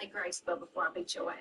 say grace, but before I beat your ass.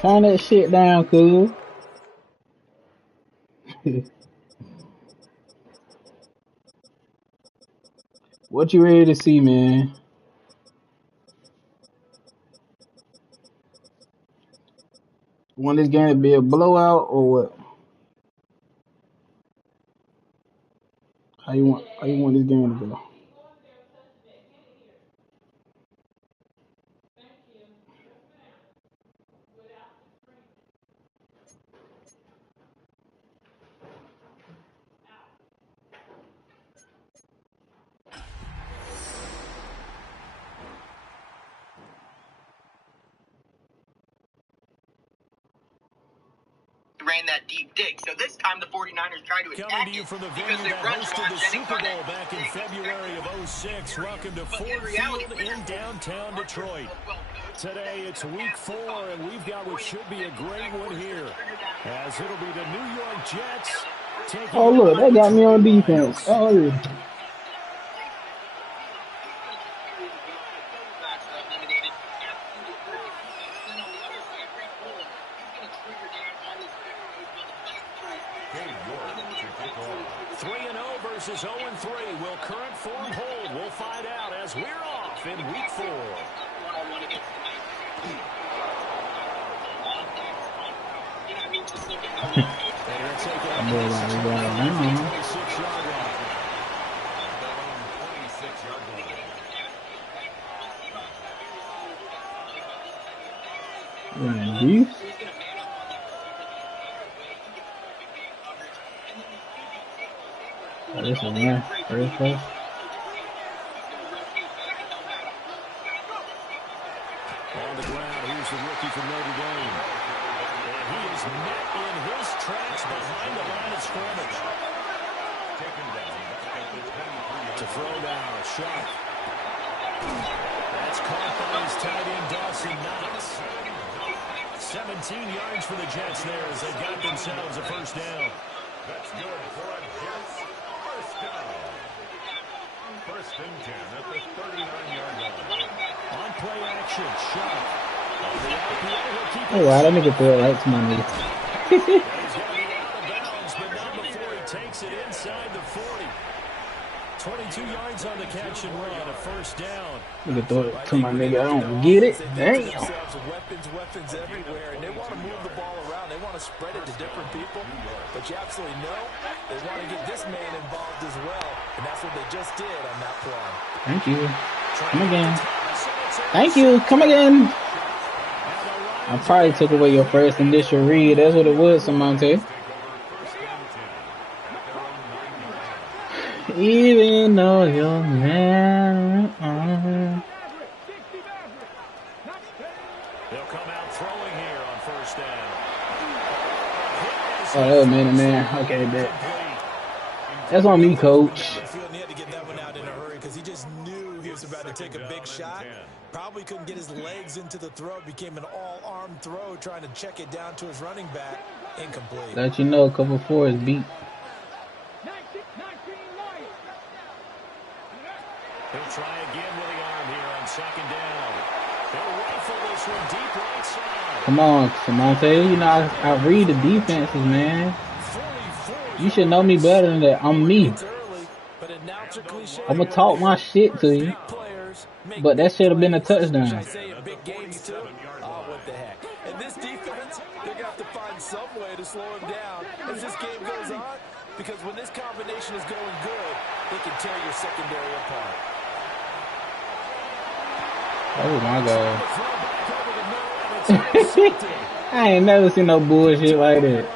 Turn that shit down, cool. What you ready to see, man? Want this game to be a blowout or what? How you want this game to go? Ran that deep dig. So this time the 49ers tried to attack it from the because venue they that run hosted Ron the Jennings Super on Bowl that back in dig. February of 06. Welcome to Ford Field in downtown Detroit. Today it's week 4, and we've got what should be a great one here, as it'll be the New York Jets taking Oh look, they got me on defense. Oh yeah. Versus 0-3. Will current form hold? We'll find out as we're off in week 4. I'm more like we got around. 26-yard line. Running deep. Oh, this is one. First place. On the ground, here's the rookie from Notre Dame. And he is met in his tracks behind the line of scrimmage. To throw down, shot. That's caught by his tight end, Dawson Knox. 17 yards for the Jets there as they got themselves a first down. That's good for a Jets first down. First and 10 at the 39-yard line. On play action, shot. Oh wow, that nigga threw it right to my nigga. He's going to be out of bounds, but not before he takes it inside the 40. 22 yards on the catch and run, a first down. Nigga throw it to my nigga. I don't get it. Damn. Weapons everywhere, and they want to move the ball around. They want to spread it to different people, but you absolutely know they want to get this man involved as well, and that's what they just did on that play. Thank you. Come again. Thank you. Come again. I probably took away your first initial read. That's what it was, Samante. Even though you're man. They'll come out throwing here on first down. Oh, that was man. Okay, bet. That's on me, coach. He had to get that one out in a hurry because he just knew he was about to take a big shot. Probably couldn't get his legs into the throw. It became an all-arm throw, trying to check it down to his running back. Incomplete. Let you know, cover 4 is beat. He'll try again with the arm here on second down. They'll rifle this one deep right side. Come on, Samante. You know, I read the defenses, man. You should know me better than that. I'm me. I'm going to talk my shit to you. But that should have been a touchdown. Big games too. Oh, what the heck. And this defense, they're going to have to find some way to slow him down as this game goes on. Because when this combination is going good, they can tear your secondary apart. Oh, my God. I ain't never seen no bullshit like that.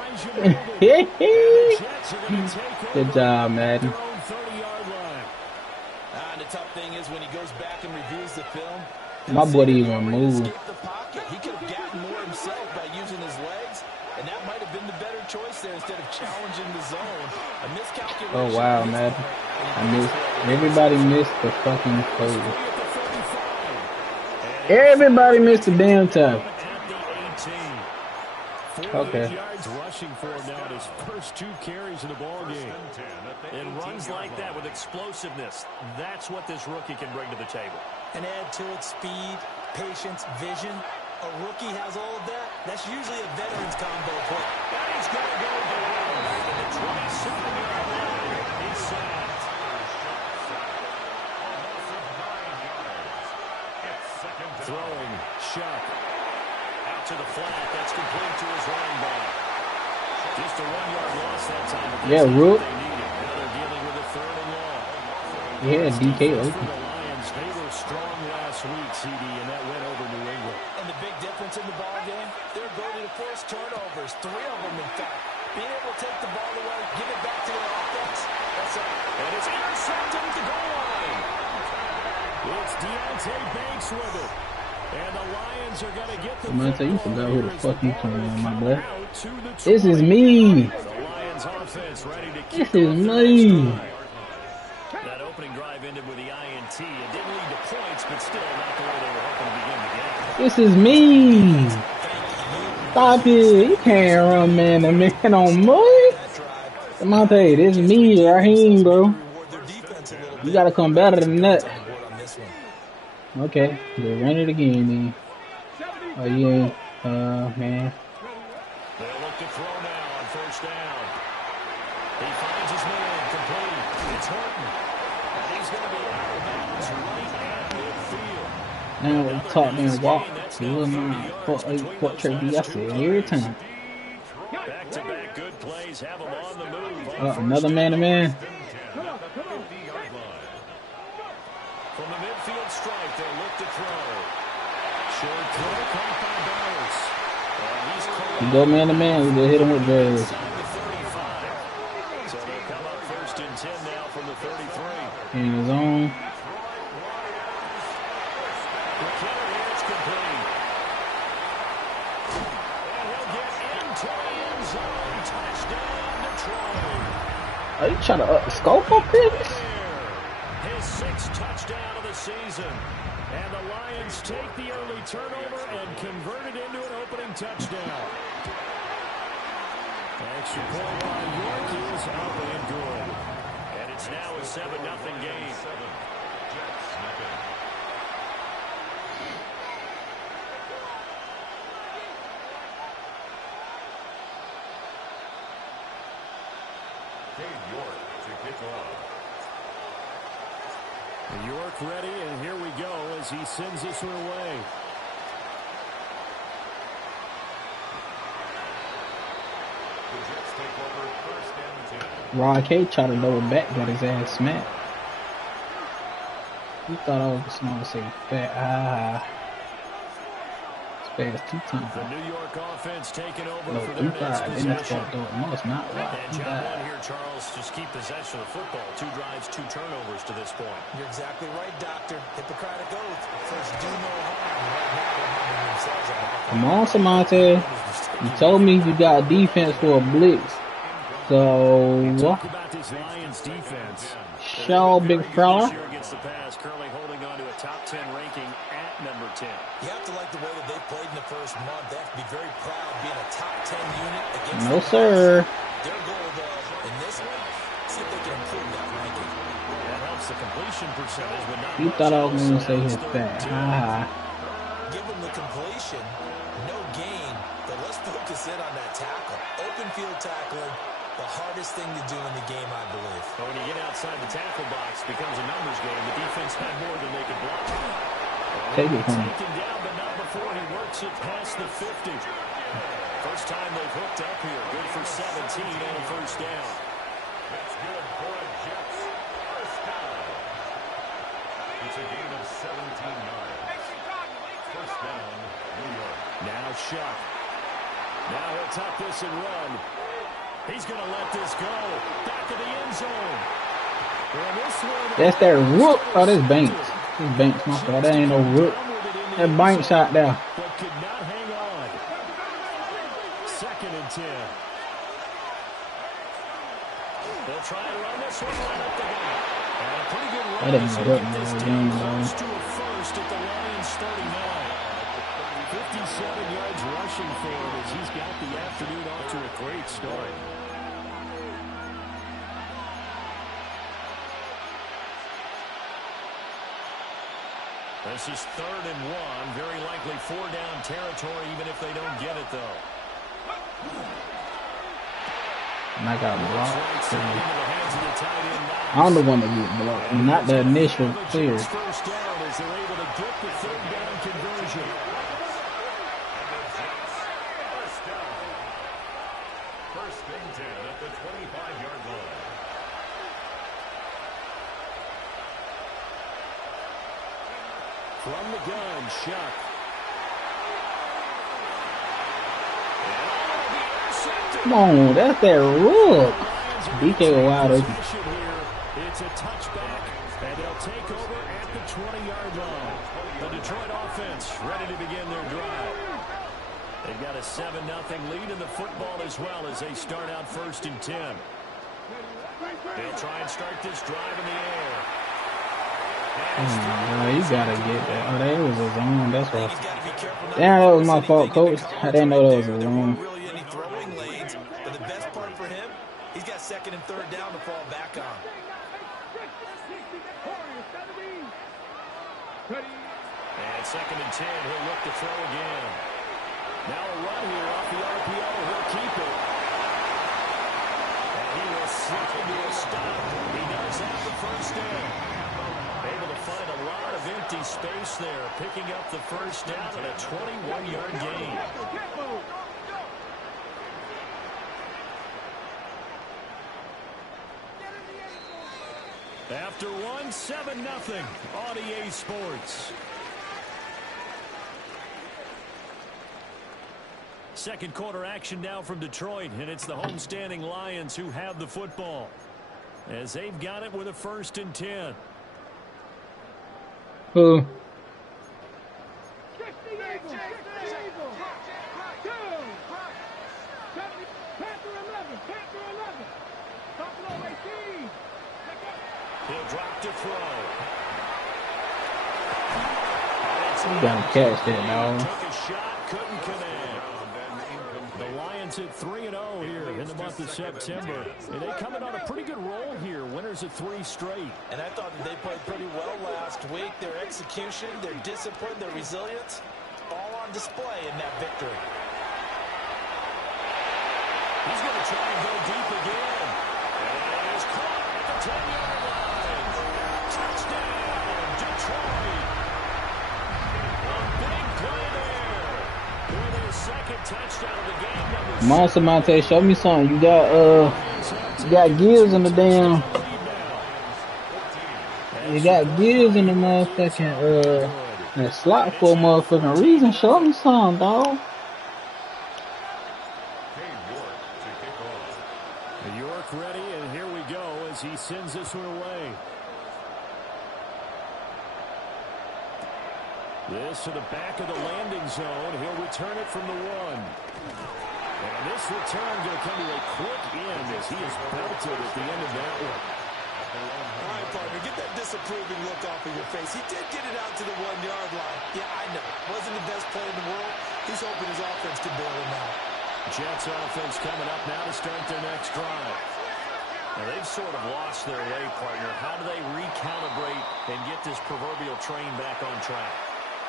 Good job, Madden. The tough thing is when he goes back and reviews the film, my boy didn't even move. He could have gotten more himself by using his legs, and that might have been the better choice there instead of challenging the zone. A miscalculation. Oh, wow, Madden. Everybody missed the fucking code. Everybody missed the damn time. Okay. Yards rushing for him now in his first 2 carries in the ball game. And runs like that with explosiveness. That's what this rookie can bring to the table. And add to it speed, patience, vision. A rookie has all of that. That's usually a veteran's combo play. And he's going to go down at the 27-yard line. He's sacked. Throwing, Shuck. Out to the flat. That's complete to his running back. Just a 1-yard loss that time. Yeah, Rook. Now they're dealing with a 3rd and long. Yeah, DK For open. the Lions, they were strong last week, CD, and that went over New England. And the big difference in the ball game, their ability to force turnovers, 3 of them, in fact. Being able to take the ball away, give it back to their offense, that's it. And it's intercepted at the goal line. It's Deontay Banks with it. And the Lions are going to get the Deontay, you forgot who the fuck you playing on, my boy. This is me. This is me. That opening drive ended with the INT. It didn't lead to points, but still not the way they were hoping to begin the game. This is me. Stop it. You can't run man to man on me. Deontay, this is me, Raheem, bro. You gotta come better than that. Okay, we'll run it again, then. Oh, you ain't, man. They'll look to throw now on 1st down. He finds his man complete. It's Horton. And he's going to be out of bounds right at midfield. Now we talk and walk. You little man, fuck Trey B. I said every time. Back-to-back good plays have him on the move. Another man-to-man. From the midfield strike, they'll look to throw. Short throw caught by Bowers. You go man-to-man, we just hit him with drugs. So they'll come up 1st and 10 now from the 33. In his own. It's complete. And he'll get into the end zone. Touchdown, Detroit. Are you trying to up the scope on Chris? His 6th touchdown of the season. And the Lions take the early turnover and convert it into an opening touchdown. Extra point by York is up and good. And it's now a 7-0 game. York ready, and here we go as he sends us away. Rod K tried to double back, got his ass smacked. He thought I was going to say fat. Fast 2 times. The New York offense taking over No, for their next then that's possession. what though. No, it's not right. And job one here, Charles, just keep possession of the football. 2 drives, 2 turnovers to this point. You're exactly right, Doctor. Hippocratic oath. First, do no harm. Come on, Samante. You told me you got defense for a blitz. So Talk about this Lions defense. Shaw, big fella. Gets the pass, currently holding on to a top 10 ranking at number 10. You have to like the way that they played in the first month. They have to be very proud of being a top 10 unit against No, sir. Their goal, though, in this one, see if they can improve that ranking. That helps the completion percentage, but not You much. thought I was going to say his fat. Give them the completion, no gain, but let's focus in on that tackle. Open field tackling, the hardest thing to do in the game, I believe. But when you get outside the tackle box, it becomes a numbers game. The defense had more than they could block. Take it from him. Taken down, but not before he works it past the 50. First time they've hooked up here. Good for 17 on a 1st down. That's good for a Jets 1st down. It's a gain of 17 yards. 1st down, New York. Now Shuck. Now he'll tuck this and run. He's going to let this go. Back of the end zone. That's that Rook. Oh, that's Banks. This Banks, my fault. That ain't no Rook. That Banks shot down. But could not hang on. 2nd and 10. They'll try to run this one right up the gut. And a pretty good run. That ain't gonna hurt me in the game, Close to a first at the Lions 39. 57 yards rushing for him as he's got the afternoon off to a great start. This is 3rd and 1. Very likely 4-down territory, even if they don't get it, though. And I got blocked. I'm the one that get blocked, not the initial clear. First down as they're able to get the 3rd down conversion. First and 10 at the 25-yard line. From the gun, Shuck. Come on, that's that rook. DK wide open. It's a touchback, and they'll take over at the 20-yard line. The Detroit offense ready to begin their drive. They've got a 7-0 lead in the football as well as they start out 1st and 10. They'll try and start this drive in the air. You gotta get that. Oh, that was a zone. That's right. Damn, that was my fault, coach. I didn't know that was a zone. Really any throwing lanes, but the best part for him, he's got 2nd and 3rd down to fall back on. And 2nd and 10, he'll look to throw again. Now a run here off the RPO. He'll keep it. And he will slide to a stop. He does have the 1st down. Able to find a lot of empty space there, picking up the 1st down and a 21-yard gain. After one, 7-0 on EA Sports. Second quarter action now from Detroit, and it's the homestanding Lions who have the football as they've got it with a 1st and 10. Who? He'll drop to throw. You gotta catch that, dog. Took a shot, couldn't connect. The Lions hit 3-0 here in the month of September. And they come in on a pretty good roll here. Winners of 3 straight. And I thought that they played pretty well last week. Their execution, their discipline, their resilience, all on display in that victory. He's going to try and go deep again. And he's caught at the 10-yard line. Touchdown, Detroit. A big play there. For their 2nd touchdown of the game. Come on, Samante, show me something. You got gears in the damn. You got gears in the motherfucking that slot for a motherfucking reason. Show me something, dog. York ready, and here we go as he sends this one away. This to the back of the landing zone. He'll return it from the 1. And this return going to come to a quick end as he is belted at the end of that one. All right, partner, get that disapproving look off of your face. He did get it out to the 1-yard line. Yeah, I know. Wasn't the best play in the world. He's hoping his offense can bail him out. Jets offense coming up now to start their next drive. Now, they've sort of lost their way, partner. How do they recalibrate and get this proverbial train back on track?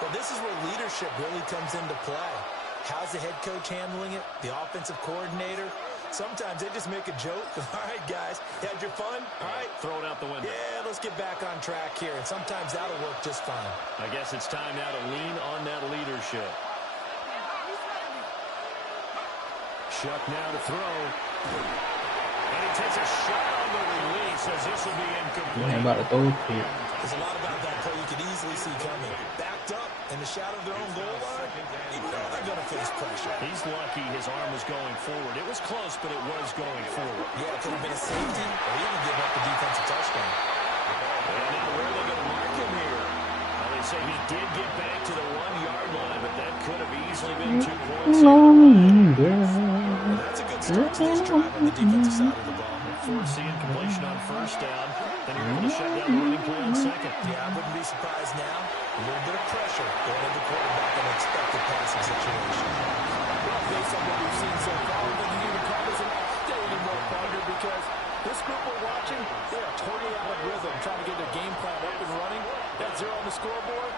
Well, this is where leadership really comes into play. How's the head coach handling it? The offensive coordinator? Sometimes they just make a joke. All right, guys, you had your fun? All right. Throw it out the window. Yeah, let's get back on track here. And sometimes that'll work just fine. I guess it's time now to lean on that leadership. Shuck now to throw. And he takes a shot on the release as this will be incomplete. Ain't about to throw it. There's a lot about that play you could easily see coming. Backed up in the shadow of their own goal line, you know they're going to face pressure. He's lucky his arm was going forward. It was close, but it was going forward. Yeah, it could have been a safety or even giving up the defensive touchdown. And now where are they going to mark him here? Well, they say he did get back to the 1-yard line, but that could have easily been 2 points. That's a good start to this drive on the defensive side of the ball. Force the incompletion on 1st down. Then you're able to shut down the running play on 2nd. Yeah, I wouldn't be surprised now. A little bit of pressure going into the quarterback in an expected passing situation. Well, based on what we've seen so far, I think you can even call this an update anymore, partner, because this group we're watching, they are totally out of rhythm, trying to get their game plan up and running. That 0 on the scoreboard,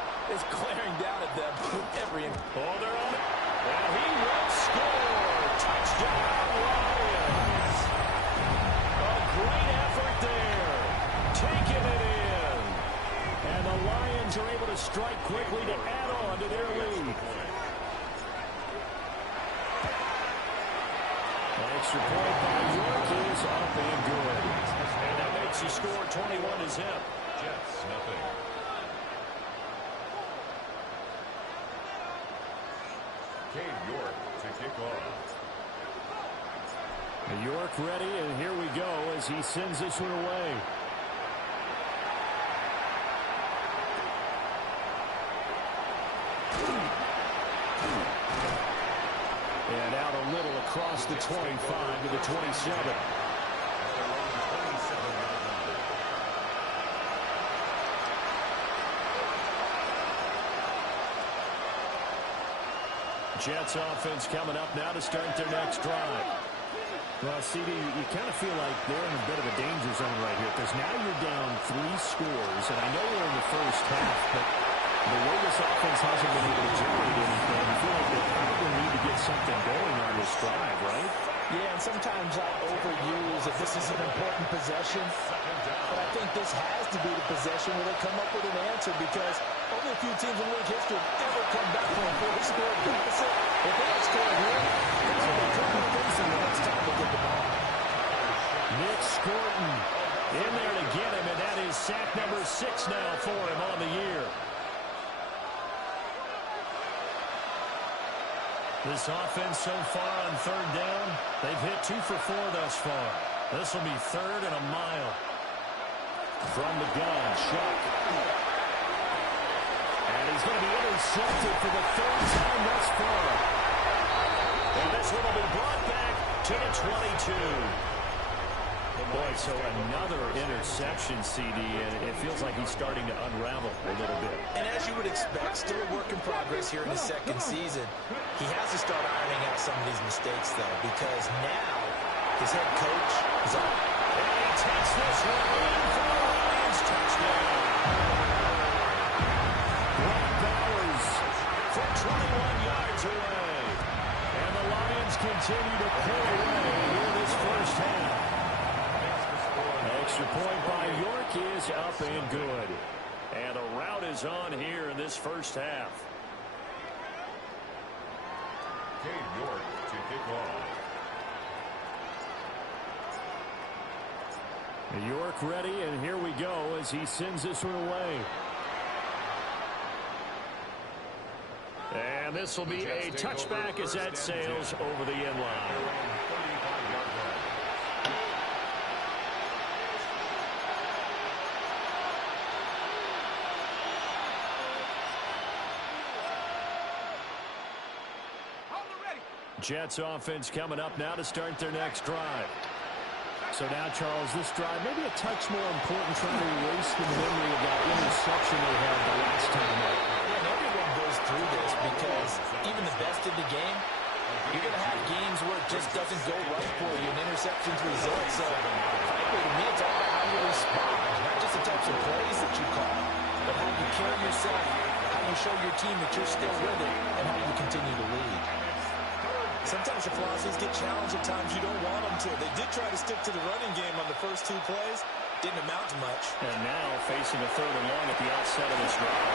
strike quickly to add on to their lead. Extra point by York is up and good. And that makes the score 21 to zip. Jets, nothing. Cade York to kick off. York ready, and here we go as he sends this one away. And out a little across the 25 to the 27. Jets offense coming up now to start their next drive. Well, CD, you kind of feel like they're in a bit of a danger zone right here because now you're down 3 scores, and I know we're in the first half, but the way this offense hasn't been able to generate anything, I feel like they probably need to get something going on this drive, right? Yeah, and sometimes I overuse if this is an important possession, but I think this has to be the possession where they come up with an answer because only a few teams in league history have ever come back from a 4-score deficit. If they had scored here, that's what they could be facing the next time they get the ball. Nick Scorton in there to get him, and that is sack number 6 now for him on the year. This offense so far on 3rd down, they've hit 2 for 4 thus far. This will be 3rd and a mile. From the gun, Shuck. And he's going to be intercepted for the 3rd time thus far. And this one will be brought back to the 22. Boy, so another interception, CD, and it feels like he's starting to unravel a little bit. And as you would expect, still a work in progress here in his 2nd season. He has to start ironing out some of these mistakes, though, because now his head coach is on. And he takes this one in for the Lions touchdown. Brock Bowers from 21 yards away. And the Lions continue to pull away in this first half. Extra point by York is up and good. And a rout is on here in this first half. Cade York to kick off. York ready, and here we go as he sends this one away. And this will be a touchback as that sails over the end line. Jets offense coming up now to start their next drive. So now, Charles, this drive maybe a touch more important, trying to erase the memory of that interception they had the last time out. Yeah, and everyone goes through this because even the best in the game, you're going to have games where it just doesn't go right for you, and interceptions result. So, frankly, to me, it's all about how you respond, not just the types of plays that you call, but how you carry yourself, how you show your team that you're still with it, and how you continue to lead. Sometimes your philosophies get challenged at times you don't want them to. They did try to stick to the running game on the first 2 plays. Didn't amount to much. And now facing a 3rd and long at the outset of this drive.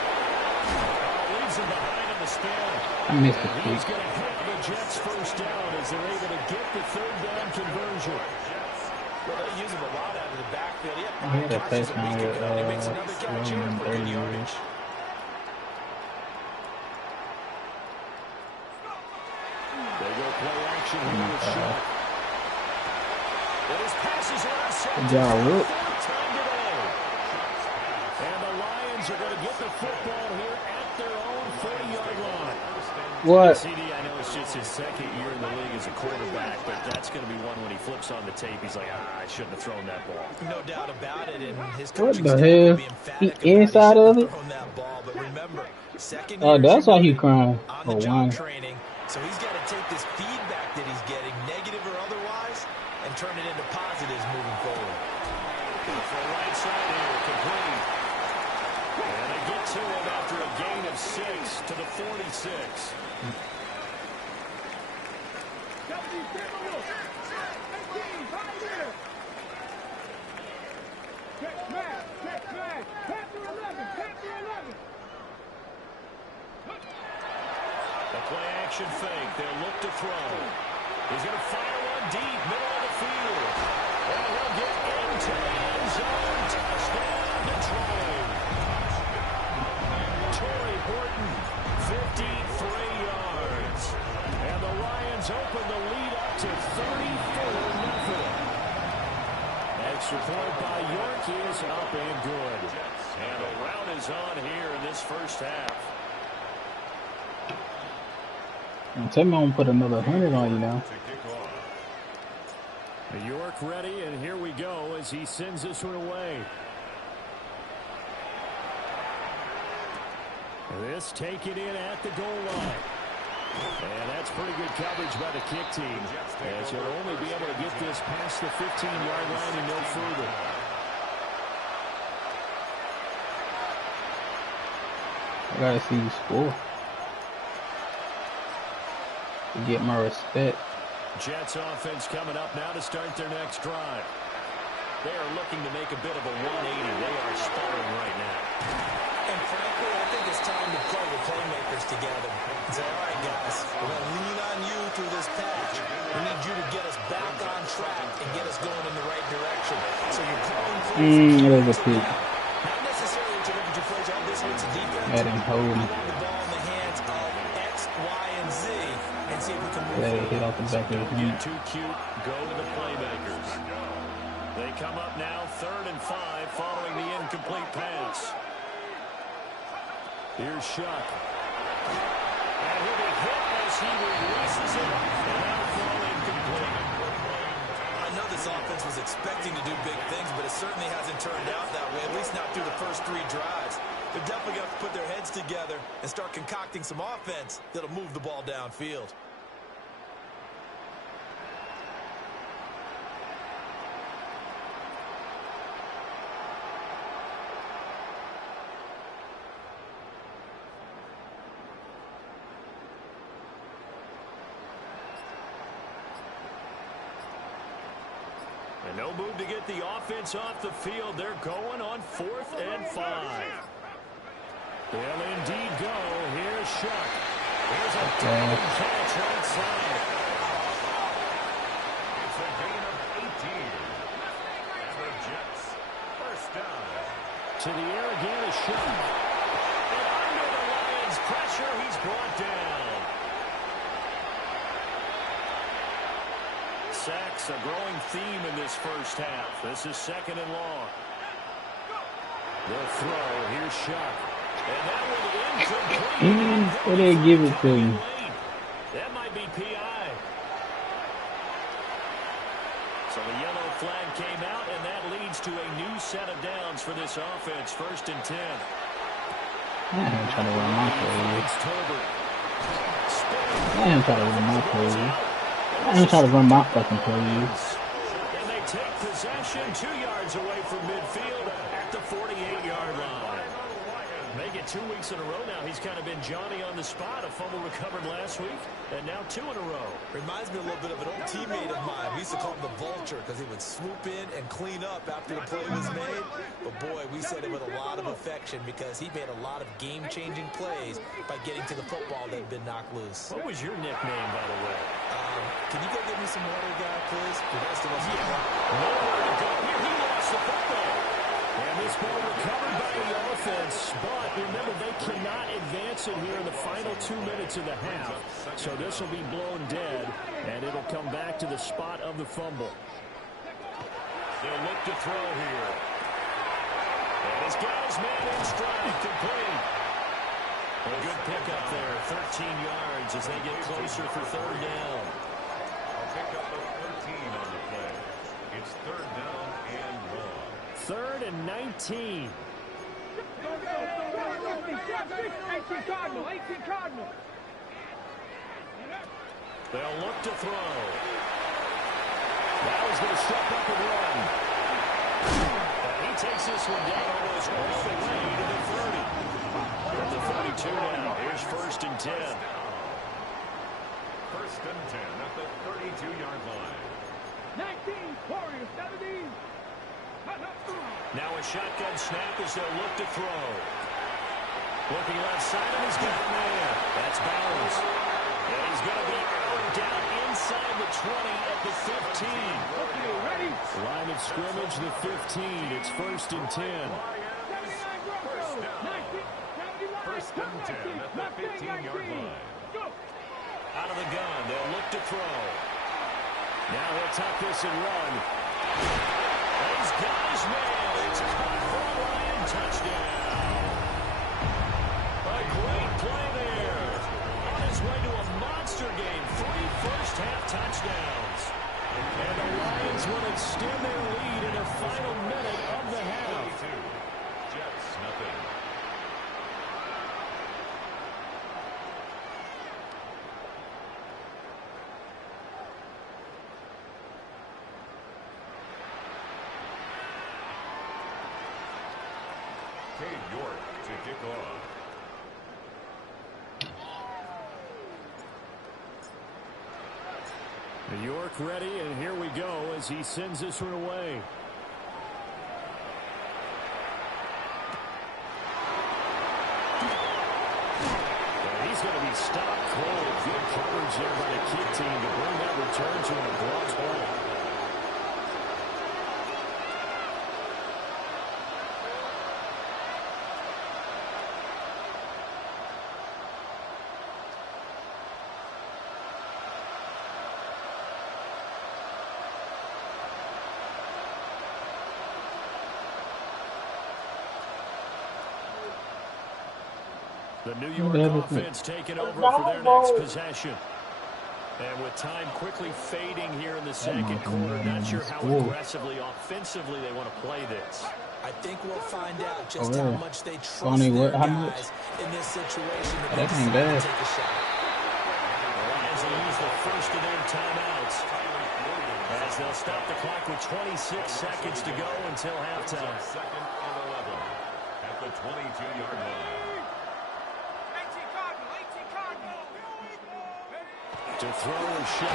Leaves him behind in the spin. I missed the kick. He's going to get the Jets first down as they're able to get the 3rd down conversion. Well, they use him a lot out of the backfield. He I had a touchdown with he makes another catch here for good yardage. They go play action here with Shuck. And his passes are intercepted. Yeah, and the Lions are going to get the football here at their own 40-yard line. What? CD, I know it's just his 2nd year in the league as a quarterback, but that's going to be one when he flips on the tape. He's like, I shouldn't have thrown that ball. No doubt about it. And his What coaching the staff hell? will be emphatic He inside about of it? throwing that ball. But remember, 2nd Oh, year that's why he crying. on For the job one. training. So he's got to take this feedback that he's getting, negative or otherwise, and turn it into positives moving forward. For right side here, complete. And they get to him after a gain of 6 to the 46. play action fake. They'll look to throw. He's going to fire one deep, middle of the field. And he'll get into the end zone. Touchdown, Detroit. Torrey Horton, 53 yards. And the Lions open the lead up to 34-0. Extra point by York is up and good. And the round is on here in this first half. And tell me I'm gonna put another 100 on you now. York ready, and here we go as he sends this one away. This taken in at the goal line. And that's pretty good coverage by the kick team, as he'll only be able to get this past the 15-yard line and no further. I gotta see you score to get my respect. Jets offense coming up now to start their next drive. They are looking to make a bit of a 180. They are sputtering right now. And frankly, I think it's time to play the playmakers together and say, all right, guys, we're going to lean on you through this patch. We need you to get us back on track and get us going in the right direction. So you're calling plays. It was a pick. Not necessarily to look at your plays. This hurts the defense. Let him hold him. The ball in the hands of X, Y, and Z and see if we can move Let it hit off the back of his Get hand. too cute, go to the playmakers. They come up now 3rd and 5 following the incomplete pass. Here's Shuck. And he'll be hit as he releases it. And now throw incomplete. I know this offense was expecting to do big things, but it certainly hasn't turned out that way, at least not through the first 3 drives. They're definitely going to have to put their heads together and start concocting some offense that'll move the ball downfield. And no move to get the offense off the field. They're going on 4th and 5. They'll indeed go. Here's Shuck. Here's a double catch right side. It's a gain of 18. And the Jets, first down. To the air again is Shuck. And under the Lions' pressure, he's brought down. Sacks a growing theme in this first half. This is 2nd and long. They'll throw. Here's Shuck. And that one incomplete. They didn't give it to him. That might be PI. So the yellow flag came out, and that leads to a new set of downs for this offense. 1st and 10. I ain't trying to run my play. It's Tolbert. I ain't trying to run my play. I ain't trying to run my fucking plays. And they take possession 2 yards away from midfield at the 48-yard line. Make it 2 weeks in a row now. He's kind of been Johnny on the spot. A fumble recovered last week, and now 2 in a row. Reminds me a little bit of an old teammate of mine. We used to call him the Vulture because he would swoop in and clean up after the play was made. But, boy, we said it with a lot of affection because he made a lot of game-changing plays by getting to the football that had been knocked loose. What was your nickname, by the way? Can you go get me some water, guy, please? The rest of us Nowhere to go here. He lost the football. And this ball recovered by the offense. But remember, they cannot advance it here in the final 2 minutes of the half. So this will be blown dead, and it'll come back to the spot of the fumble. They'll look to throw here. And his guy's man in stride, complete. A good pickup there, 13 yards as they get closer for 3rd down. A pickup of 13 on the play. It's 3rd down and 1. 3rd and 19. 18 Cardinal. They'll look to throw. Now he's going to step up and run. And he takes this one down almost all the way to the 30. At the 32 now. Here's 1st and 10. 1st and 10 at the 32-yard line. 19, Warriors, 17. Now a shotgun snap as they'll look to throw. Looking left side, and he's got a man. That's Bowers. is going to be out down inside the 20 at the 15. Okay, ready? Line of scrimmage, the 15. It's 1st and 10. 79 Broncos. 19, 79. First and 10 at the 15-yard line. Go. Out of the gun, they'll look to throw. Now he'll tuck this and run. He's got his man. It's caught for a Lion touchdown. A great play there. On his way to a monster game. 3 first-half touchdowns. And the Lions will extend their lead in the final minute of the half. Jets, nothing. Cade York to kick off. York ready, and here we go as he sends this one away. And he's going to be stopped cold. Good coverage there by the kick team to bring that return to a blocked ball. The New York offense taking over for their next possession. And with time quickly fading here in the second quarter, not sure how aggressively, offensively they want to play this. I think we'll find out just how much they trust Funny, their how guys much? in this situation. That ain't bad. Take a shot. The Lions will use the first of their timeouts as they'll stop the clock with 26 seconds to go until halftime. 2nd and 11 at the 22-yard line. To throw a shot.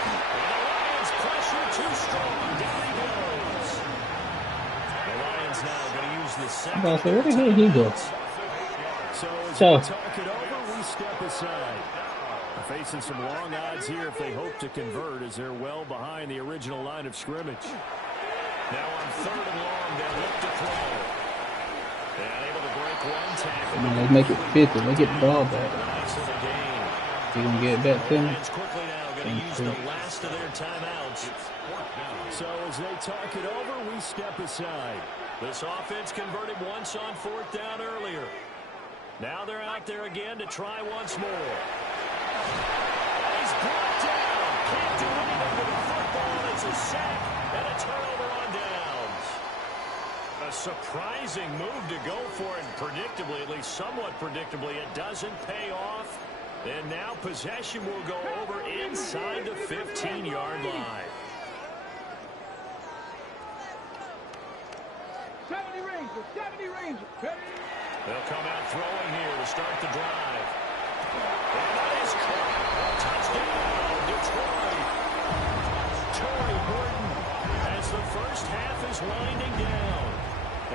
And the Lions pressure too strong. Down he goes. The Lions now going to use the second. Where the hell he go? So as we talk it over, we step aside. They're facing some long odds here if they hope to convert as they're well behind the original line of scrimmage. Now on 3rd and long, they'll look to throw. And able to break one tackle. Come on, let's make it 50. Let's get the ball back. Nice little gain. You gonna get back to me? Lions quickly now going to use the last of their timeouts. So as they talk it over, we step aside. This offense converted once on 4th down earlier. Now they're out there again to try once more. He's brought down. Can't do anything with the football. It's a sack and a turnover on downs. A surprising move to go for it, predictably, at least somewhat predictably, it doesn't pay off. And now possession will go over inside the 15-yard line. 70 Rangers, 70 Rangers. Ready? They'll come out throwing here to start the drive. And that is caught. Touchdown, Detroit. Torrey Horton as the first half is winding down.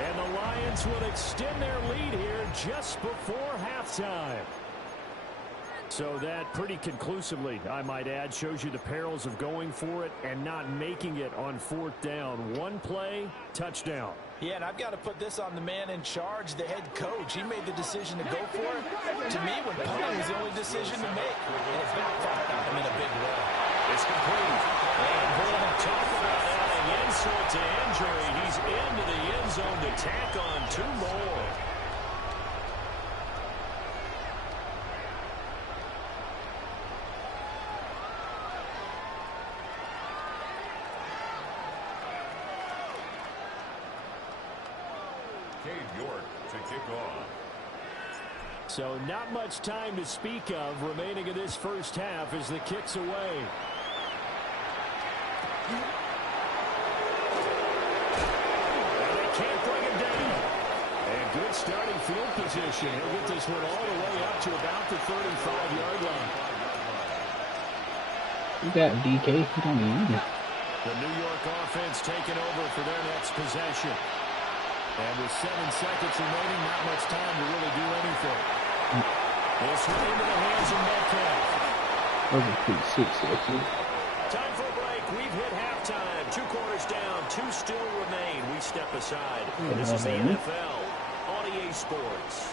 And the Lions will extend their lead here just before halftime. So that pretty conclusively, I might add, shows you the perils of going for it and not making it on 4th down. One play, touchdown. Yeah, and I've got to put this on the man in charge, the head coach. He made the decision to go for it. To me, when punting was the only decision to make, and it backfired on him in a big way. It's complete. And Horton talk about adding insult to injury. He's into the end zone to tack on 2 more. Cade York to kick off. So not much time to speak of remaining in this first half as the kick's away. And they can't bring him down. And good starting field position. He'll get this one all the way up to about the 35-yard line. You got DK. You don't need it. The New York offense taking over for their next possession. And with 7 seconds remaining, not much time to really do anything. This one into the hands of Metcalf. Those are pretty six, actually. Time for a break. We've hit halftime. 2 quarters down. 2 still remain. We step aside. This is the NFL on EA Sports.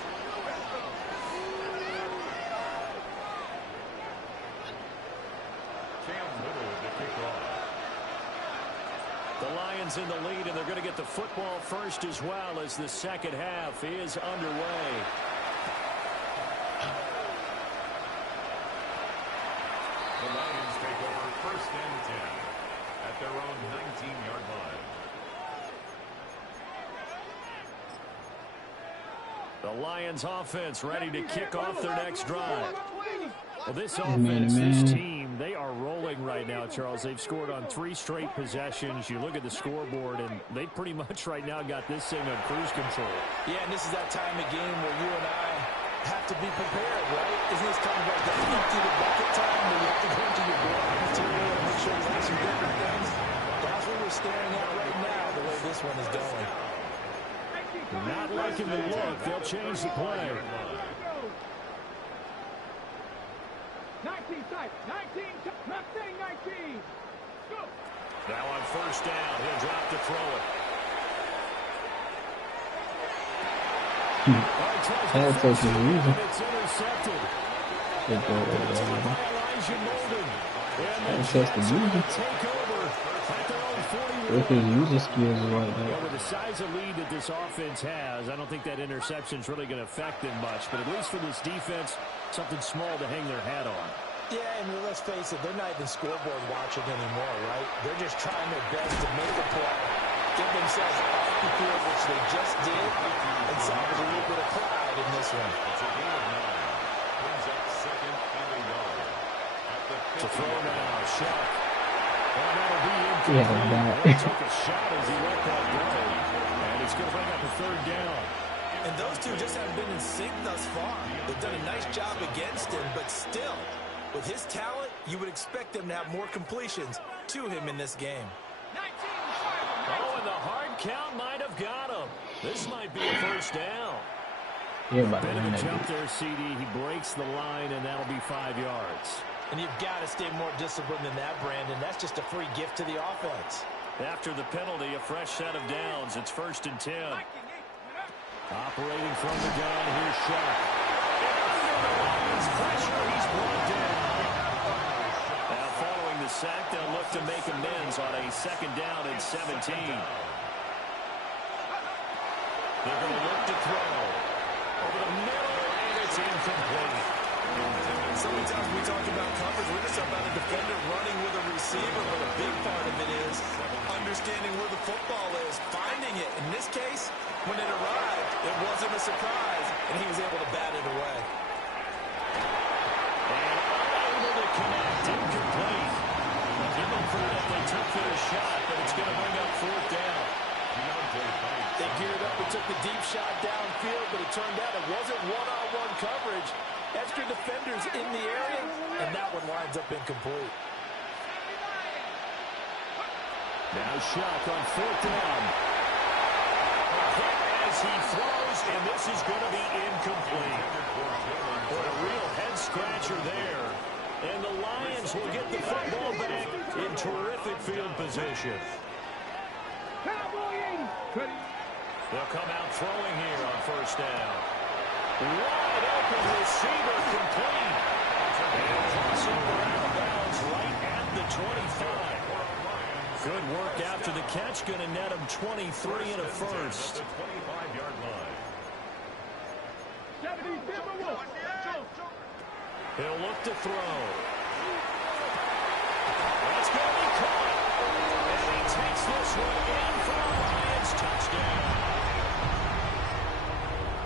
The Lions in the lead, and they're going to get the football first as well as the second half is underway. The Lions take over first and 10 at their own 19-yard line. The Lions offense ready to kick off their next drive. Well, this Man, offense, this team, they are rolling right now, Charles. They've scored on 3 straight possessions. You look at the scoreboard, and they pretty much right now got this thing on cruise control. Yeah, and this is that time of game where you and I have to be prepared, right? Isn't this kind of like that empty the bucket time where you have to go into your block material and make sure you have some different things? That's what we're staring at right now, the way this one is going. Not liking the look. They'll change the play. 19 type, 19, not saying 19. Go. Now on first down, he'll drop to throw it. That's so confusing. It's intercepted. That's Take the music. over at their own 40. If his user skills are like Well, that. with the size of lead that this offense has, I don't think that interception is really going to affect them much. But at least for this defense, something small to hang their hat on. Yeah, and let's face it, they're not even scoreboard watching anymore, right? They're just trying their best to make a play, get themselves off the field, which they just did, and salvage a little bit of pride in this one. It's a gain of 9. Brings up second and a yard. At the To throw now, shot. And that'll be incomplete. Yeah, He took a shot as he let that go. And it's going to bring up a third down. And those two just haven't been in sync thus far. They've done a nice job against him, but still, with his talent, you would expect them to have more completions to him in this game. Oh, and the hard count might have got him. This might be a first down. Yeah, but Bit of a jump there, CD. He breaks the line, and that'll be 5 yards. And you've got to stay more disciplined than that, Brandon. That's just a free gift to the offense. After the penalty, a fresh set of downs. It's first and 10. Operating from the gun, here's Shaq. Pressure, he's brought down. Now following the sack, they'll look to make amends on a second down and 17. They're going to look to throw. Over the middle, and it's incomplete. So many times we talk about coverage, we're just about a defender running with a receiver, but a big part of it is understanding where the football is, finding it. In this case, when it arrived, it wasn't a surprise, and he was able to bat it away. And unable to connect, incomplete. Give them credit, they took their shot, but it's going to bring up fourth down. They geared up and took the deep shot downfield, but it turned out it wasn't one-on-one coverage. Extra defenders in the area, and that one winds up incomplete. Now Shaq on fourth down. Hit as he throws, and this is going to be incomplete. What a real head-scratcher there. And the Lions will get the football back in terrific field position. They'll come out throwing here on first down. Wide open receiver complete. And crossover out of bounds right at the 25. Good work after the catch. Going to net him 23 and a first. 25-yard line. He'll look to throw. That's going to be caught. And he takes this one in for a Lions touchdown.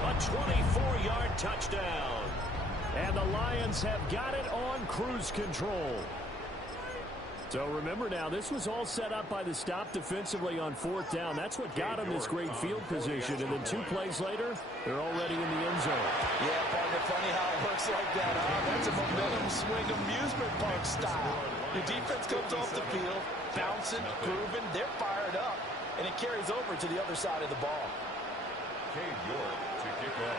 A 24-yard touchdown. And the Lions have got it on cruise control. So remember now, this was all set up by the stop defensively on fourth down. That's what got them this great field position. And then 2 plays later, they're already in the end zone. Yeah, partner, funny how it works like that, huh? That's a momentum swing amusement park style. Your defense comes off the field, bouncing, grooving, they're fired up, and it carries over to the other side of the ball. Cade York to kick off.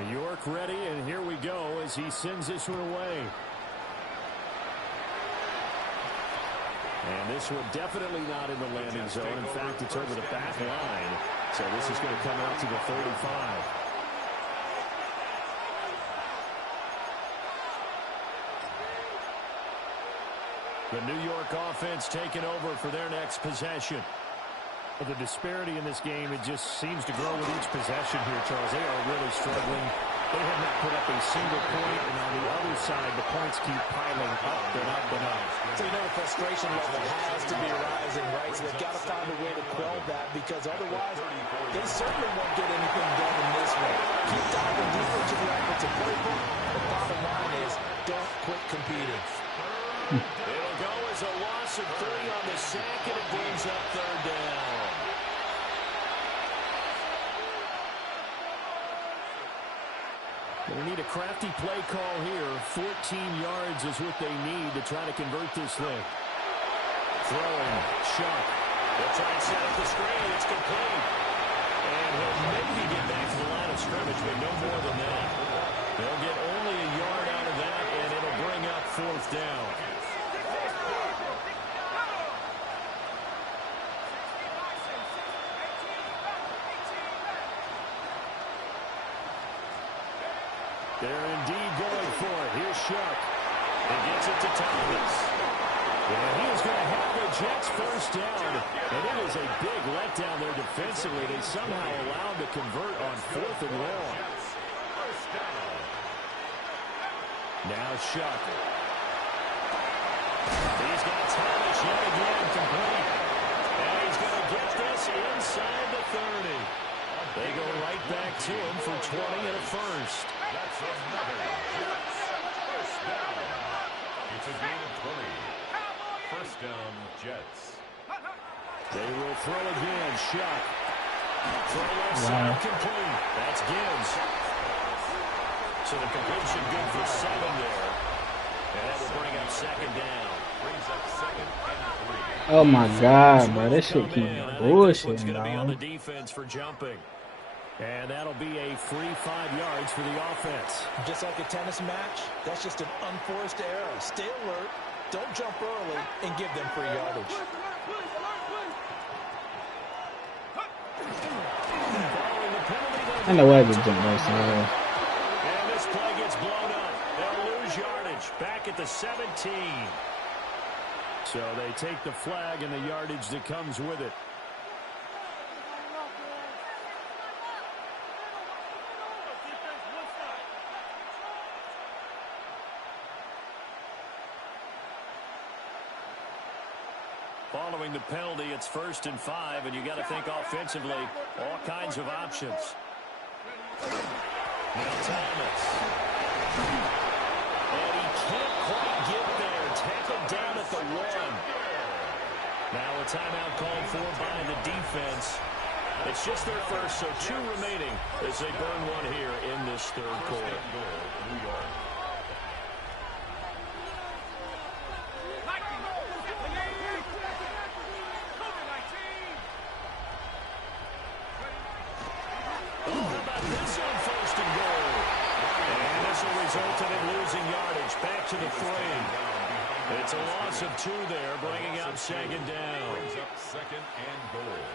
New York ready, and here we go as he sends this one away. And this one definitely not in the landing zone. In fact, it's over the back line. So this is going to come out to the 35. The New York offense taking over for their next possession. The disparity in this game, it just seems to grow with each possession here, Charles. They are really struggling. They have not put up a single point, and on the other side, the points keep piling up and up and up. So you know the frustration level has to be rising, right? So they've got to find a way to quell that, because otherwise they certainly won't get anything done in this one. Keep diving deeper into the offensive playbook. The bottom line is don't quit competing. It'll go as a loss of 3 on the sack, and it brings up 3rd down. They need a crafty play call here. 14 yards is what they need to try to convert this thing. Throwing, Shuck. They'll try and set up the screen. It's complete. And he'll maybe get back to the line of scrimmage, but no more than that. They'll get only a yard out of that, and it'll bring up 4th down. They're indeed going for it. Here's Shuck. He gets it to Thomas. And he is going to have the Jets first down. And it is a big letdown there defensively. They somehow allowed to convert on 4th and long. Now Shuck. He's got Thomas yet again complete. And he's going to get this inside the 30. They go right back to him for 20 and a first. That's another first down. It's a gain of 20. First down, Jets. They will throw again. Shuck. Throw left side complete. That's Gibbs. So the completion good for 7 there. And that will bring up 2nd down. Brings up 2nd and 3. Oh my God, bro. This shit keep bullshitting, It's going to be on the dog. defense for jumping. And that'll be a free 5 yards for the offense. Just like a tennis match, that's just an unforced error. Stay alert, don't jump early, and give them free yardage. I know why they jump that side. And this play gets blown up. They'll lose yardage back at the 17. So they take the flag and the yardage that comes with it. Following the penalty, it's 1st and 5, and you got to think offensively, all kinds of options. Now Thomas. And he can't quite get there. Tackled down at the 1. Now a timeout called for by the defense. It's just their first, so 2 remaining as they burn 1 here in this 3rd quarter. New York. Resulted in losing yardage back to the 3. It's a loss of 2 there, bringing up 2nd down. Brings up 2nd and goal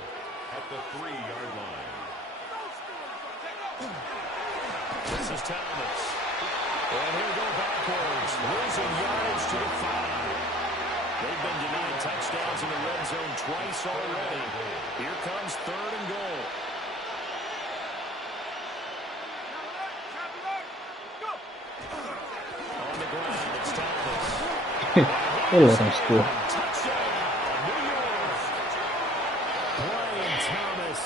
at the 3-yard line. This is Thomas. And he'll go backwards, losing yardage to the 5. They've been denied touchdowns in the red zone twice already. Here comes 3rd and goal. They let him score. Brian Thomas,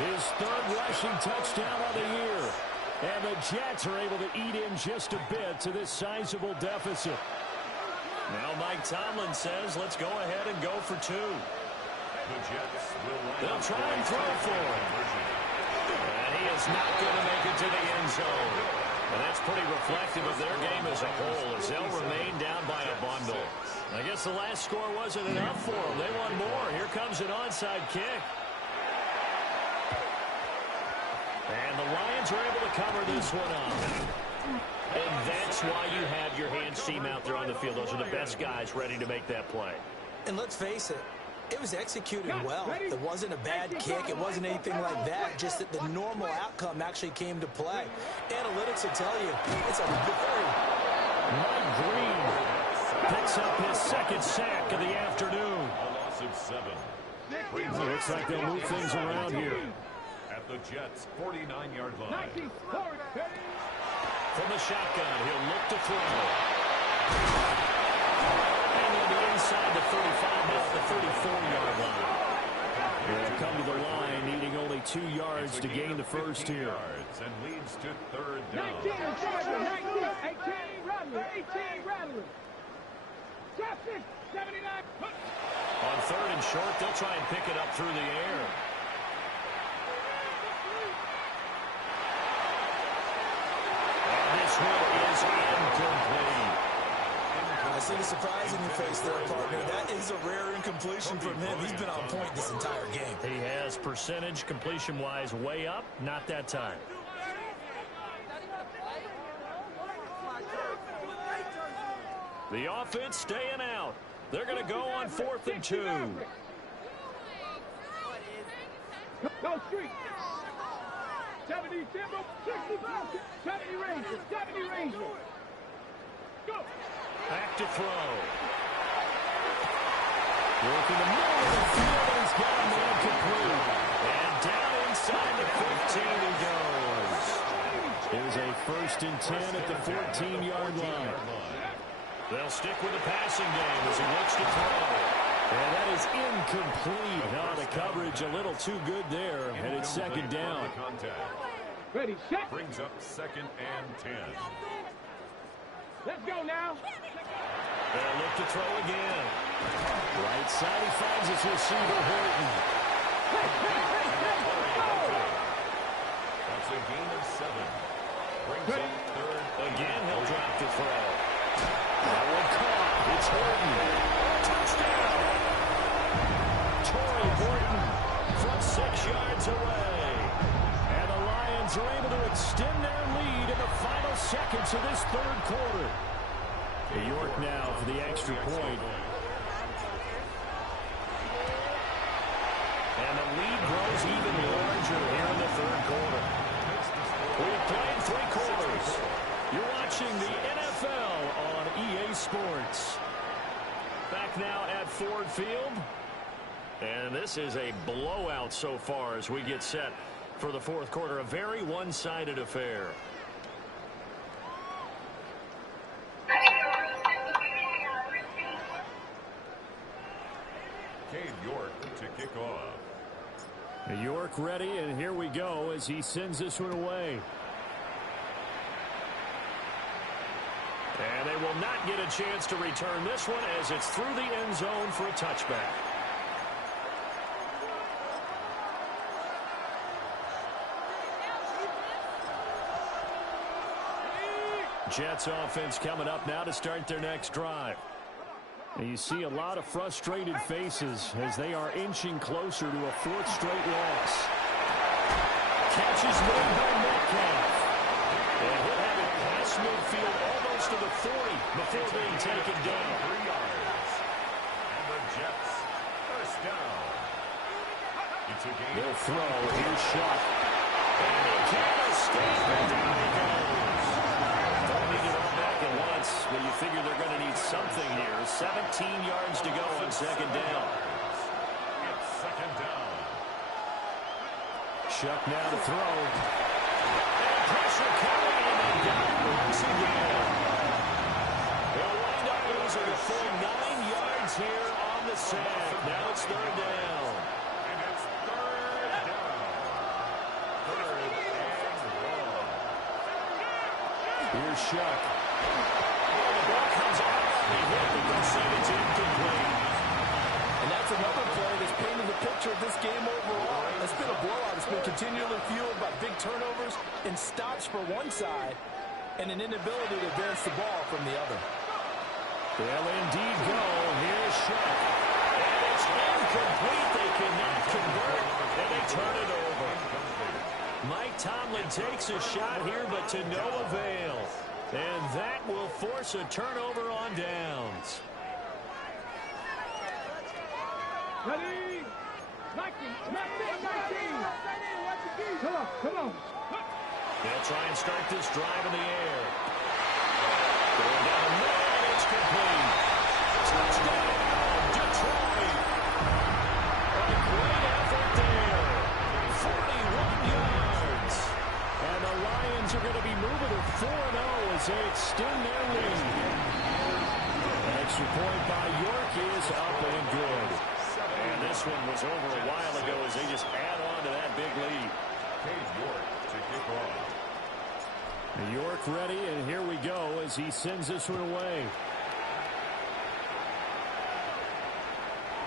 his 3rd rushing touchdown of the year. And the Jets are able to eat in just a bit to this sizable deficit. Now Mike Tomlin says, let's go ahead and go for 2. The Jets will They'll try and throw for him. And he is not going to make it to the end zone. And that's pretty reflective of their game as a whole, as they'll remain down by a bundle. I guess the last score wasn't enough for them. They want more. Here comes an onside kick. And the Lions Lions are able to cover this one up. And that's why you have your hands team out there on the field. Those are the best guys ready to make that play. And let's face it, it was executed well. It wasn't a bad kick. It wasn't anything like that. Just that the normal outcome actually came to play. Analytics will tell you it's a very... Mike Green picks up his second sack of the afternoon. A loss of 7. Looks like they'll move things around here. At the Jets' 49-yard line. From the shotgun, he'll look to throw. And he'll be inside the 35, now the 34-yard line. They'll come to the line, needing only 2 yards to gain the first here. And leads to third down. 19, 18, Rattler. Justice, 79. On third and short, they'll try and pick it up through the air. And this one is incomplete. I see the surprise in your face there, partner. That is a rare incompletion from him. He's been on point this entire game. He has percentage completion-wise way up, not that time. The offense staying out. They're going to go on 4th and 2. Go street. 70 Timber, 65, 70 Rangers, 70 Rangers. Go. Back to throw. Working the middle of the field, and he's got a man complete. And down inside the 15 he goes. Here's a 1st and 10 at the 14-yard line. They'll stick with the passing game as he looks to throw. And that is incomplete. No, the coverage a little too good there. And it's 2nd down. Ready, set. Brings up 2nd and 10. Let's go now. They'll look to throw again. Right side, he finds his receiver, Horton. That's a gain of 7. Brings up 3rd. Again, he'll drop to throw. That one caught. It's Horton. Touchdown. Torrey Horton from 6 yards away. And the Lions are able to extend their lead in the final seconds of this 3rd quarter. New York now for the extra point. And the lead grows even larger here in the 3rd quarter. We've played 3 quarters. You're watching the NFL on EA Sports. Back now at Ford Field. And this is a blowout so far as we get set for the 4th quarter. A very one-sided affair. Cade York to kick off. New York ready, and here we go as he sends this one away. And they will not get a chance to return this one as it's through the end zone for a touchback. Jets offense coming up now to start their next drive. And you see a lot of frustrated faces as they are inching closer to a 4th straight loss. Catch is made by Metcalf. And he'll have it past midfield almost to the 40 before being taken down. 3 yards. And the Jets, 1st down. It's a gain. They'll throw. Here's Shuck. And he can't escape. And down he goes. Don't need it all back at once, but you figure they're going to need something here. 17 yards to go on 2nd down. It's 2nd down. Shuck now to throw. And pressure coming, and they got it once again. They'll wind up losing a full 9 yards here on the sack. Now it's 3rd down. And it's 3rd down. 3rd and 1. Here's Shuck. And the ball comes out on the hit, but they'll say it's incomplete. And that's another play that's painted the picture of this game overall. It's been a blowout. It's been continually fueled by big turnovers and stops for one side and an inability to advance the ball from the other. They'll indeed go. Here's Shuck. And it's incomplete. They cannot convert, and they turn it over. Mike Tomlin takes a shot here, but to no avail. And that will force a turnover on downs. Ready? 19. Come on. They'll try and start this drive in the air. Going down the middle, it's complete. Touchdown, Detroit. A great effort there. 41 yards. And the Lions are going to be moving to 4-0 as they extend their lead. An extra point by York is up and good. And this one was over a while ago as they just add on to that big lead. York to kick off. York ready, and here we go as he sends this one away.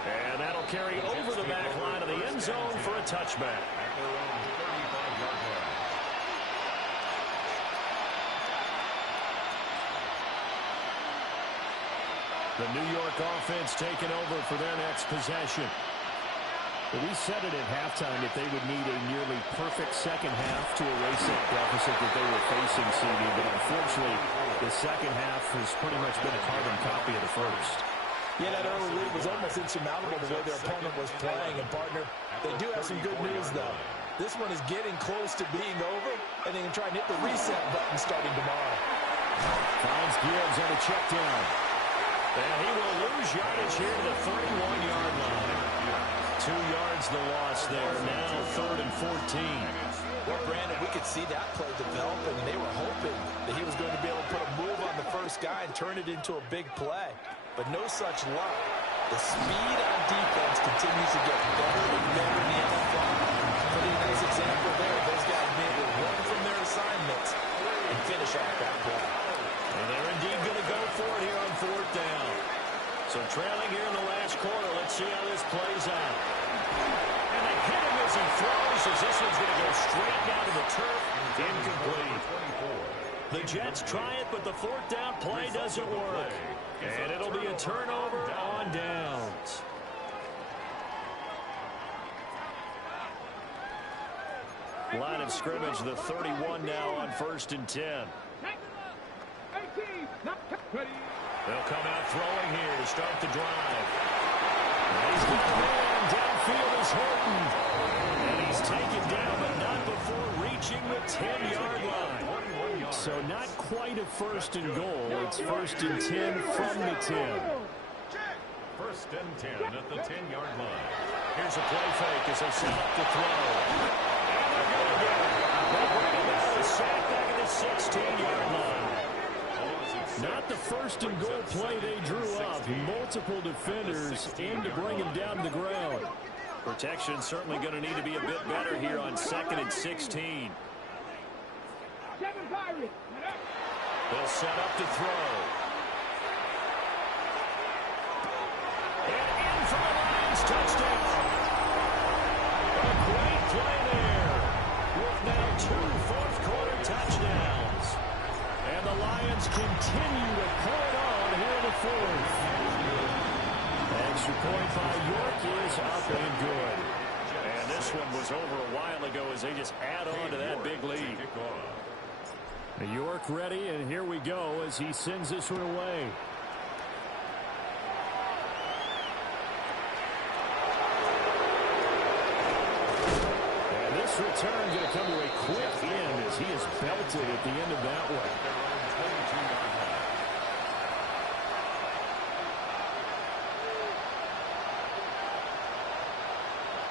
And that'll carry over the back line of the end zone for a touchback. At their own 35-yard line. The New York offense taking over for their next possession. We said it at halftime that they would need a nearly perfect second half to erase that deficit that they were facing, CD, but unfortunately, the second half has pretty much been a carbon copy of the first. Yeah, that early lead was almost insurmountable the way their opponent was playing. And, partner, they do have some good news, though. This one is getting close to being over, and they can try and hit the reset button starting tomorrow. Finds Gibbs on a check down. And he will lose yardage here to the 31-yard line. 2 yards the loss there. Now 3rd and 14. Well, Brandon, we could see that play developing, and they were hoping that he was going to be able to put a move on the first guy and turn it into a big play. But no such luck. The speed on defense continues to get better and better in the NFL. Pretty nice example there. Those guys being able to run from their assignments and finish off that play. And they're indeed going to go for it here on 4th down. So trailing here in the last quarter. Let's see how this plays out. And they hit him as he throws, as this one's going to go straight down to the turf. Incomplete. The Jets try it, but the 4th down play doesn't work. And it'll be a turnover on downs. Line of scrimmage, the 31 now on 1st and 10. 18. They'll come out throwing here to start the drive. He's got a man. Downfield is Horton. And he's taken down, but not before reaching the 10-yard line. So not quite a 1st and goal. It's 1st and 10 from the 10. 1st and 10 at the 10-yard line. Here's a play fake as they set up the throw. And they're going to get it. They bring him out of the sack back at the 16-yard line. Not the 1st and goal play they drew up. Multiple defenders in to bring him down to the ground. Protection certainly going to need to be a bit better here on 2nd and 16. They'll set up to throw. And in for the Lions touchdown. A great play there. With now 2 fourth-quarter touchdowns. And the Lions continue to pull it on here in the 4th. Extra point by York is up and good. And this one was over a while ago as they just add on to that big lead. York ready, and here we go as he sends this one away. And this return going to come to a quick end as he is belted at the end of that one.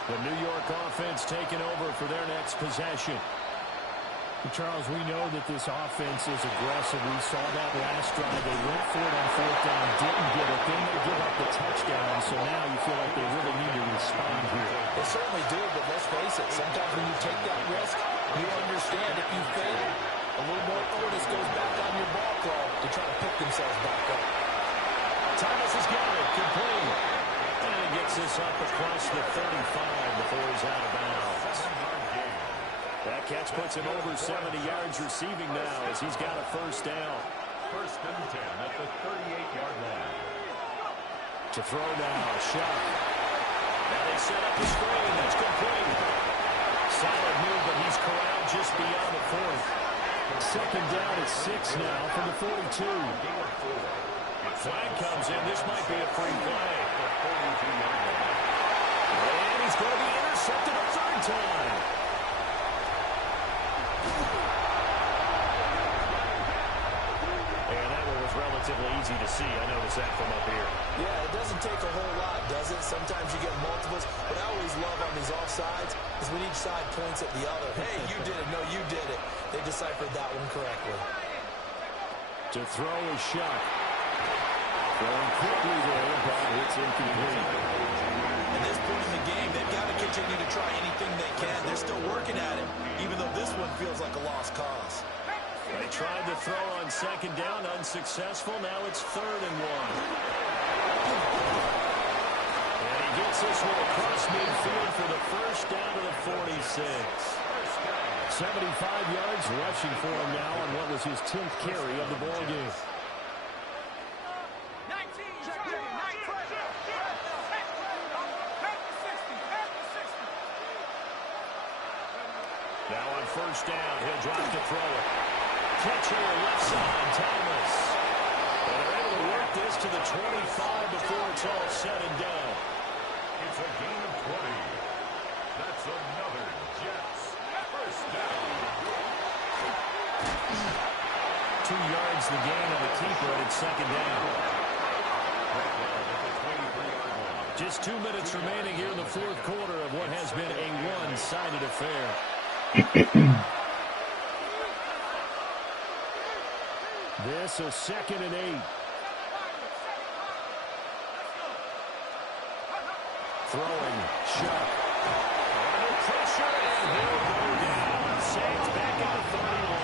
The New York offense taking over for their next possession. Charles, we know that this offense is aggressive. We saw that last drive. They went for it on 4th down, didn't get it. Then they give up the touchdown. So now you feel like they really need to respond here. They certainly do, but let's face it. Sometimes when you take that risk, you understand if you fail, a little more onus goes back on your ball club to try to pick themselves back up. Thomas has got it. Complete. And he gets this up across the 35 before he's out of bounds. That catch puts him over 70 yards receiving now as he's got a 1st down. 1st and 10 at the 38-yard line. To throw now, shot. Now they set up the screen. That's complete. solid move, but he's corralled just beyond the 40. Second down at 6 now from the 42. Flag comes in. This might be a free play. And he's going to be intercepted a third time. And that one was relatively easy to see. I noticed that from up here. Yeah, it doesn't take a whole lot, does it? Sometimes you get multiples. What I always love on these offsides is when each side points at the other. Hey, you did it. No, you did it. They deciphered that one correctly. To throw is Shuck. Throwing quickly there, but it's incomplete. At this point in the game, they've got to continue to try anything they can. They're still working at it, even though this one feels like a lost cause. They tried to throw on second down, unsuccessful. Now it's 3rd and 1. And he gets this one across midfield for the first down to the 46. 75 yards rushing for him now on what was his 10th carry of the ball game. Now on first down, he'll drop to throw it. Catcher left side, Thomas. And they're able to work this to the 25 before it's all said and done. It's a gain of 20. That's another Jets first down. 2 yards the gain on the keeper, and it's second down. Just 2 minutes remaining here in the fourth quarter of what has been a one-sided affair. This is 2nd and 8. Throwing, Shuck. Under pressure, and he'll go down. Sacked back at the 31.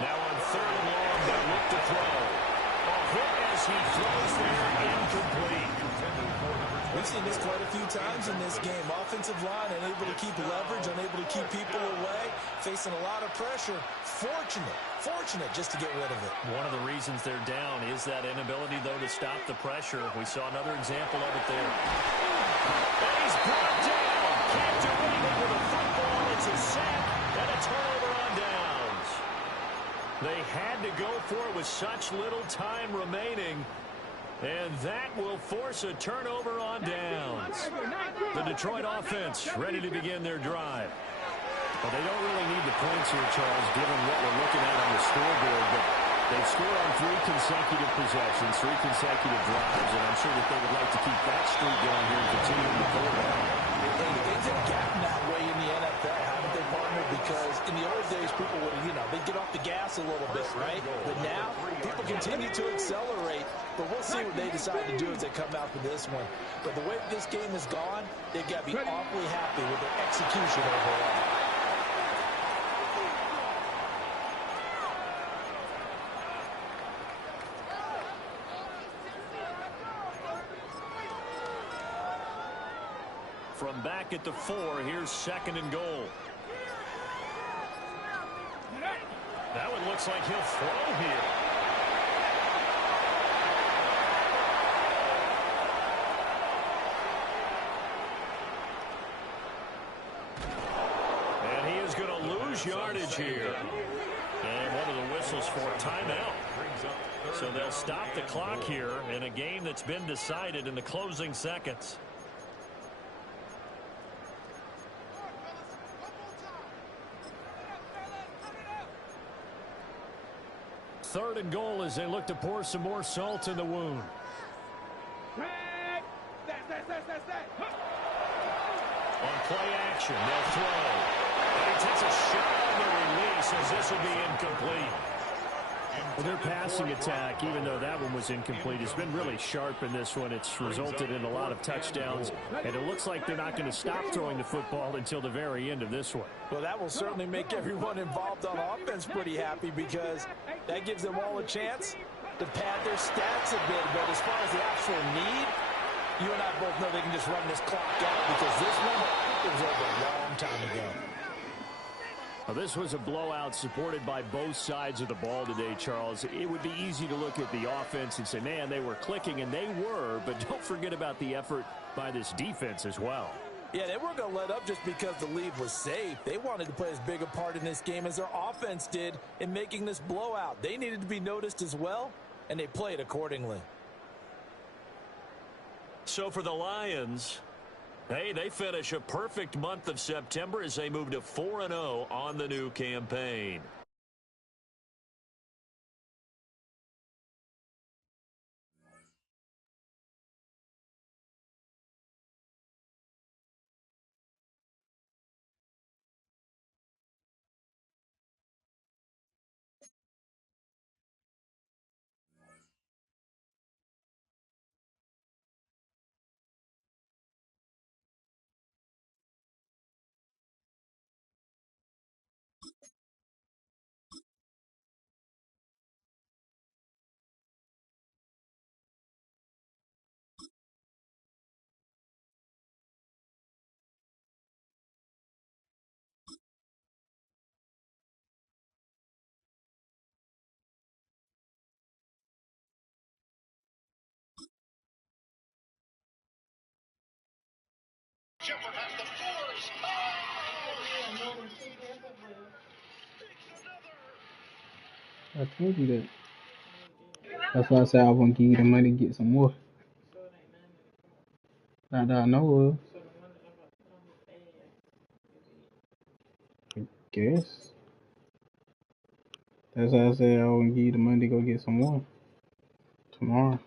Now on 3rd and long, they'll look to throw. A hit as he throws there, incomplete. We've seen this quite a few times in this game. Offensive line unable to keep leverage, unable to keep people away, facing a lot of pressure. Fortunate just to get rid of it. One of the reasons they're down is that inability, though, to stop the pressure. We saw another example of it there. And he's brought down. Can't do anything with a football. It's a sack and a turnover on downs. They had to go for it with such little time remaining. And that will force a turnover on downs. The Detroit offense ready to begin their drive. Well, they don't really need the points here, Charles, given what we're looking at on the scoreboard. But they've scored on 3 consecutive possessions, 3 consecutive drives, and I'm sure that they would like to keep that streak going here and continue to forward. Things have gotten that way in the NFL, haven't they, partner? Because in the old days, people would, they'd get off the gas a little bit, right? But now, people continue to accelerate. But we'll see what they decide to do as they come out for this one. But the way this game has gone, they've got to be awfully happy with their execution overall. From back at the 4, here's 2nd and goal. That one looks like he'll throw here. And he is going to lose yardage here. And one of the whistles for a timeout. So they'll stop the clock here in a game that's been decided in the closing seconds. Third and goal as they look to pour some more salt in the wound. On play action, they'll throw. And he takes a shot on the release as this will be incomplete. Well, their passing attack, even though that one was incomplete, has been really sharp in this one. It's resulted in a lot of touchdowns, and it looks like they're not going to stop throwing the football until the very end of this one. Well, that will certainly make everyone involved on offense pretty happy because that gives them all a chance to pad their stats a bit. But as far as the actual need, you and I both know they can just run this clock out because this one was over a long time ago. Well, this was a blowout supported by both sides of the ball today, Charles. It would be easy to look at the offense and say, man, they were clicking, and they were, but don't forget about the effort by this defense as well. Yeah, they weren't going to let up just because the lead was safe. They wanted to play as big a part in this game as their offense did in making this blowout. They needed to be noticed as well, and they played accordingly. So for the Lions, hey, they finish a perfect month of September as they move to 4-0 on the new campaign. I told you that. That's why I said I was gonna give you the money to get some more. Not that I know of. I guess. That's why I said I was gonna give you the money to go get some more tomorrow.